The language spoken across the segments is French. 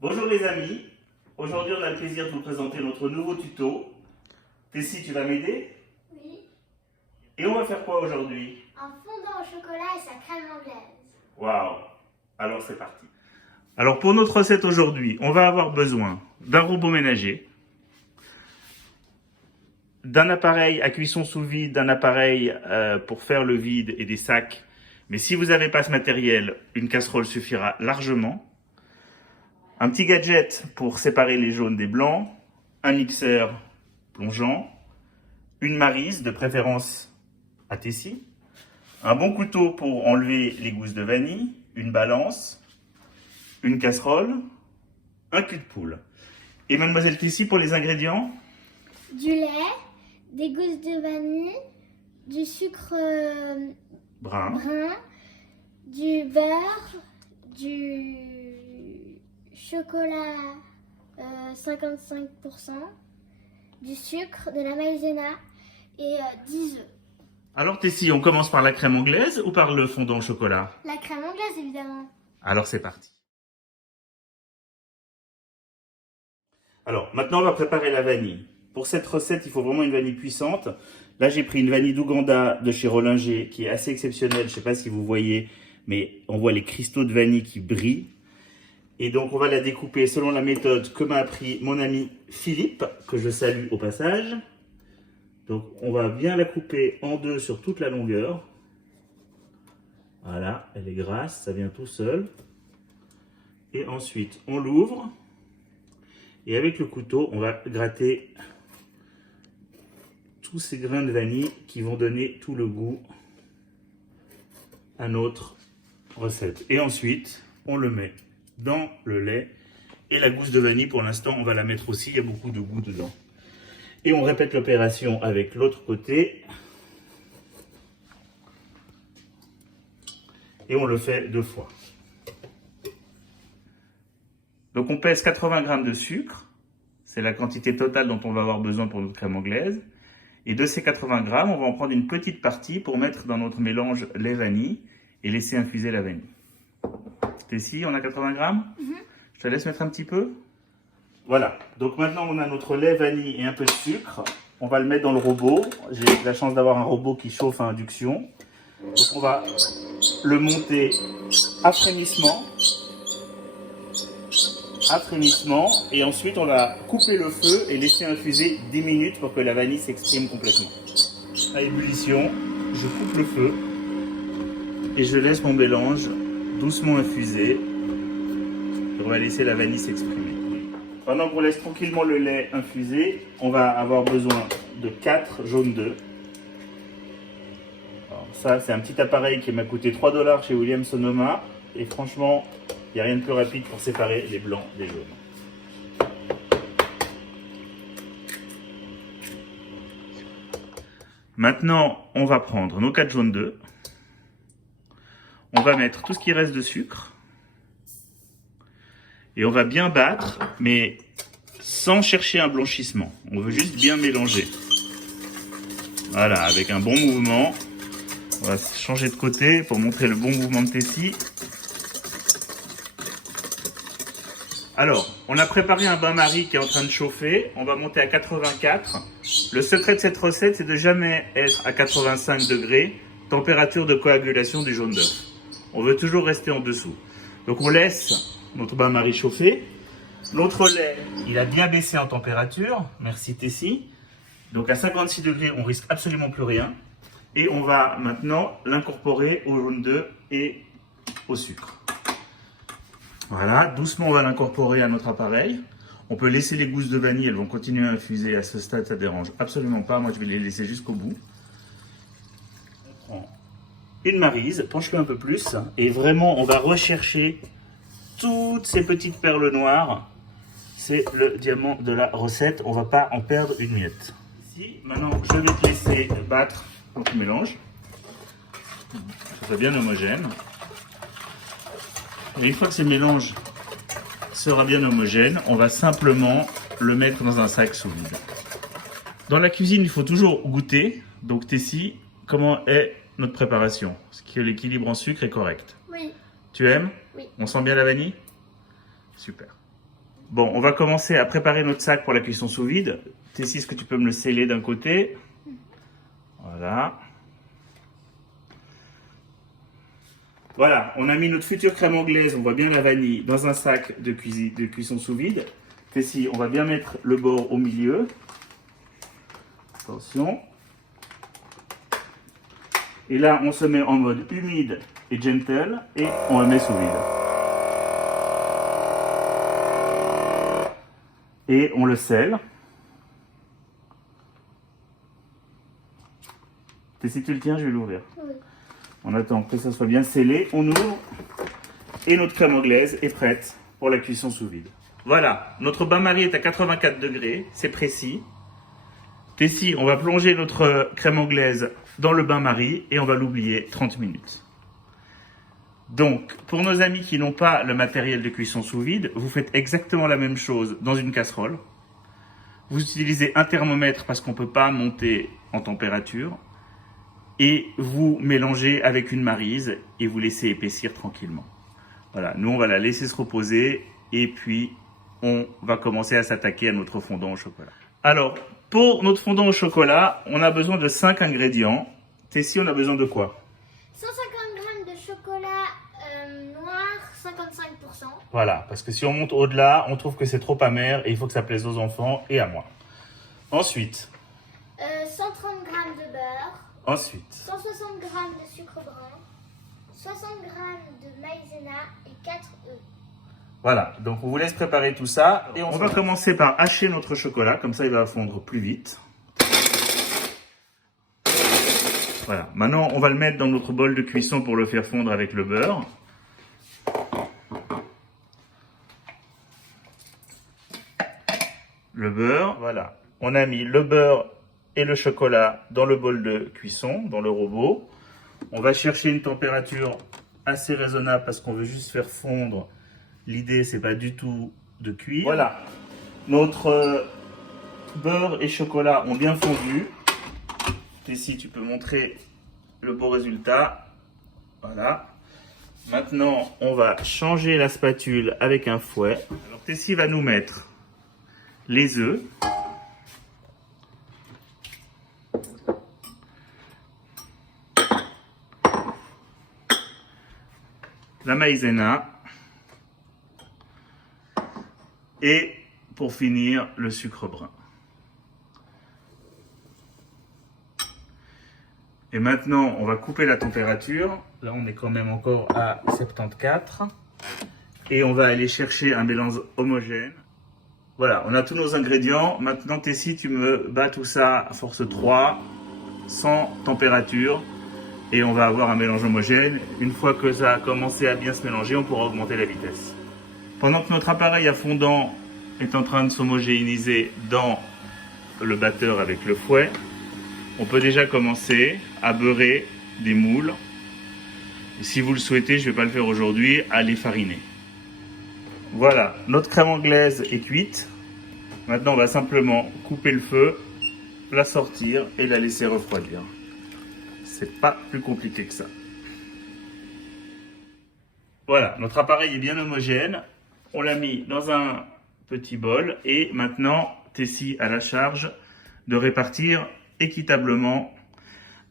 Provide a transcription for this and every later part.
Bonjour les amis, aujourd'hui on a le plaisir de vous présenter notre nouveau tuto. Tessie, tu vas m'aider? Oui. Et on va faire quoi aujourd'hui? Un fondant au chocolat et sa crème anglaise. Waouh! Alors c'est parti. Alors pour notre recette aujourd'hui, on va avoir besoin d'un robot ménager, d'un appareil à cuisson sous vide, d'un appareil pour faire le vide et des sacs. Mais si vous n'avez pas ce matériel, une casserole suffira largement. Un petit gadget pour séparer les jaunes des blancs, un mixeur plongeant, une maryse de préférence à Tessie, un bon couteau pour enlever les gousses de vanille, une balance, une casserole, un cul de poule. Et mademoiselle Tessie, pour les ingrédients? Du lait, des gousses de vanille, du sucre Brun, du beurre, du chocolat 55%, du sucre, de la maïzena et 10 œufs. Alors Tessie, on commence par la crème anglaise ou par le fondant au chocolat? La crème anglaise évidemment. Alors c'est parti. Alors maintenant on va préparer la vanille. Pour cette recette, il faut vraiment une vanille puissante. Là j'ai pris une vanille d'Ouganda de chez Rollinger qui est assez exceptionnelle. Je ne sais pas si vous voyez, mais on voit les cristaux de vanille qui brillent. Et donc on va la découper selon la méthode que m'a appris mon ami Philippe, que je salue au passage. Donc on va bien la couper en deux sur toute la longueur. Voilà, elle est grasse, ça vient tout seul. Et ensuite on l'ouvre. Et avec le couteau, on va gratter tous ces grains de vanille qui vont donner tout le goût à notre recette. Et ensuite, on le met dans le lait. Et la gousse de vanille, pour l'instant, on va la mettre aussi. Il y a beaucoup de goût dedans. Et on répète l'opération avec l'autre côté. Et on le fait 2 fois. Donc on pèse 80 g de sucre. C'est la quantité totale dont on va avoir besoin pour notre crème anglaise. Et de ces 80 g, on va en prendre une petite partie pour mettre dans notre mélange lait-vanille et laisser infuser la vanille. Tessie, on a 80 g? Je te laisse mettre un petit peu. Voilà, donc maintenant on a notre lait, vanille et un peu de sucre. On va le mettre dans le robot. J'ai la chance d'avoir un robot qui chauffe à induction. Donc on va le monter à frémissement. Et ensuite on va couper le feu et laisser infuser 10 minutes pour que la vanille s'exprime complètement. À ébullition, je coupe le feu et je laisse mon mélange doucement infuser. On va laisser la vanille s'exprimer. Pendant qu'on laisse tranquillement le lait infuser, on va avoir besoin de 4 jaunes d'œufs. Ça, c'est un petit appareil qui m'a coûté 3 $ chez Williams Sonoma. Et franchement, il n'y a rien de plus rapide pour séparer les blancs des jaunes. Maintenant, on va prendre nos 4 jaunes d'œufs. On va mettre tout ce qui reste de sucre. Et on va bien battre, mais sans chercher un blanchissement. On veut juste bien mélanger. Voilà, avec un bon mouvement. On va changer de côté pour montrer le bon mouvement de Tessie. Alors, on a préparé un bain-marie qui est en train de chauffer. On va monter à 84. Le secret de cette recette, c'est de jamais être à 85 degrés, température de coagulation du jaune d'œuf. On veut toujours rester en dessous. Donc on laisse notre bain-marie chauffer. Notre lait, il a bien baissé en température. Merci Tessie. Donc à 56 degrés, on risque absolument plus rien. Et on va maintenant l'incorporer au jaune d'œuf et au sucre. Voilà, doucement on va l'incorporer à notre appareil. On peut laisser les gousses de vanille, elles vont continuer à infuser. À ce stade, ça ne dérange absolument pas. Moi, je vais les laisser jusqu'au bout. On prend une maryse, penche-le un peu plus. Et vraiment, on va rechercher toutes ces petites perles noires. C'est le diamant de la recette. On ne va pas en perdre une miette. Ici, maintenant, je vais te laisser battre notre mélange. Que ce soit bien homogène. Et une fois que ce mélange sera bien homogène, on va simplement le mettre dans un sac sous vide. Dans la cuisine, il faut toujours goûter. Donc Tessie, comment est notre préparation? Est-ce que l'équilibre en sucre est correct? Oui. Tu aimes? Oui. On sent bien la vanille? Super. Bon, on va commencer à préparer notre sac pour la cuisson sous vide. Tessie, est-ce que tu peux me le sceller d'un côté? Voilà. Voilà, on a mis notre future crème anglaise, on voit bien la vanille, dans un sac de cuisson sous vide. Tessie, on va bien mettre le bord au milieu. Attention. Et là, on se met en mode humide et gentle et on le met sous vide. Et on le scelle. Tessie, tu le tiens, je vais l'ouvrir. Oui. On attend que ça soit bien scellé, on ouvre et notre crème anglaise est prête pour la cuisson sous vide. Voilà, notre bain-marie est à 84 degrés, c'est précis. Tessie, on va plonger notre crème anglaise dans le bain-marie et on va l'oublier 30 minutes. Donc, pour nos amis qui n'ont pas le matériel de cuisson sous vide, vous faites exactement la même chose dans une casserole. Vous utilisez un thermomètre parce qu'on ne peut pas monter en température. Et vous mélangez avec une maryse et vous laissez épaissir tranquillement. Voilà, nous on va la laisser se reposer et puis on va commencer à s'attaquer à notre fondant au chocolat. Alors, pour notre fondant au chocolat, on a besoin de 5 ingrédients. Tessie, on a besoin de quoi? 150 g de chocolat noir, 55%. Voilà, parce que si on monte au-delà, on trouve que c'est trop amer et il faut que ça plaise aux enfants et à moi. Ensuite. 130 g de beurre. Ensuite. 160 g de sucre brun, 60 g de maïzena et 4 œufs. Voilà, donc on vous laisse préparer tout ça. Et on va commencer par hacher notre chocolat, comme ça il va fondre plus vite. Voilà, maintenant on va le mettre dans notre bol de cuisson pour le faire fondre avec le beurre. Le beurre, voilà. On a mis le beurre et le chocolat dans le bol de cuisson, dans le robot. On va chercher une température assez raisonnable parce qu'on veut juste faire fondre. L'idée, c'est pas du tout de cuire. Voilà, notre beurre et chocolat ont bien fondu. Tessie, tu peux montrer le beau résultat. Voilà. Maintenant, on va changer la spatule avec un fouet. Alors, Tessie va nous mettre les œufs. La maïzena et pour finir le sucre brun. Et maintenant on va couper la température. Là on est quand même encore à 74 et on va aller chercher un mélange homogène. Voilà, on a tous nos ingrédients. Maintenant Tessie, tu me bats tout ça à force 3 sans température. Et on va avoir un mélange homogène. Une fois que ça a commencé à bien se mélanger, on pourra augmenter la vitesse. Pendant que notre appareil à fondant est en train de s'homogénéiser dans le batteur avec le fouet, on peut déjà commencer à beurrer des moules. Et si vous le souhaitez, je ne vais pas le faire aujourd'hui, à les fariner. Voilà, notre crème anglaise est cuite. Maintenant, on va simplement couper le feu, la sortir et la laisser refroidir. C'est pas plus compliqué que ça. Voilà, notre appareil est bien homogène. On l'a mis dans un petit bol et maintenant Tessie a la charge de répartir équitablement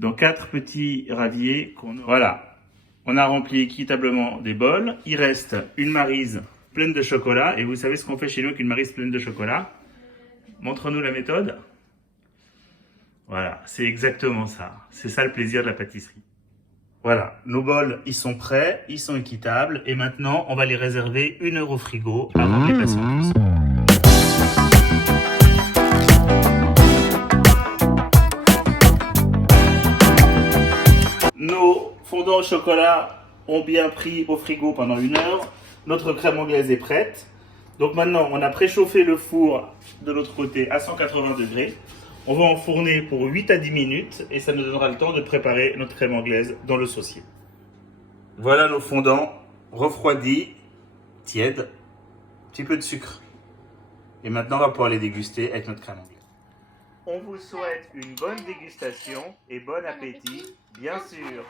dans 4 petits raviers. Voilà, on a rempli équitablement des bols. Il reste une maryse pleine de chocolat et vous savez ce qu'on fait chez nous avec une maryse pleine de chocolat? Montre-nous la méthode. Voilà, c'est exactement ça. C'est ça le plaisir de la pâtisserie. Voilà, nos bols, ils sont prêts, ils sont équitables. Et maintenant, on va les réserver 1 heure au frigo avant de les passer en cuisson. Nos fondants au chocolat ont bien pris au frigo pendant 1 heure. Notre crème anglaise est prête. Donc maintenant, on a préchauffé le four de l'autre côté à 180 degrés. On va enfourner pour 8 à 10 minutes et ça nous donnera le temps de préparer notre crème anglaise dans le saucier. Voilà nos fondants refroidis, tièdes, petit peu de sucre. Et maintenant, on va pouvoir les déguster avec notre crème anglaise. On vous souhaite une bonne dégustation et bon appétit, bien sûr.